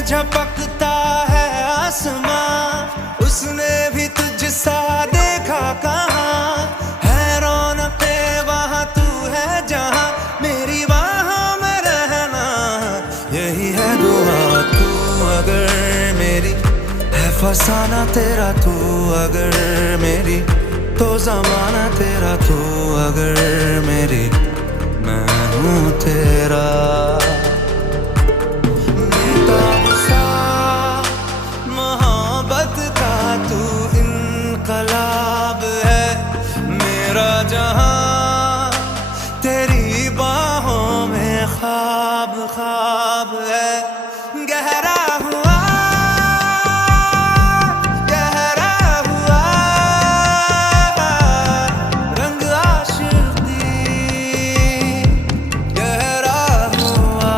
में झपकता है आसमां, उसने भी तुझसा देखा कहाँ। है रौनके वहाँ तू है जहाँ, मेरी बाहों में रहना यही है दुआ। तू अगर मेरी है फसाना तेरा, तू अगर मेरी तो ज़माना तेरा, तू अगर मेरी मैं हूँ तेरा। बेताब सा मोहब्बत का तू इनकलाब है, मेरा जहां तेरी बाहों में ख्वाब ख्वाब है। गहरा हुआ रंग आशिकी, गहरा हुआ।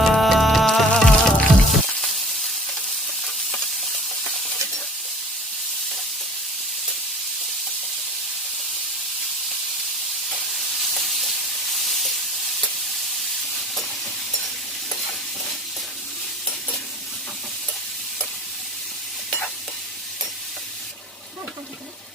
Hadi,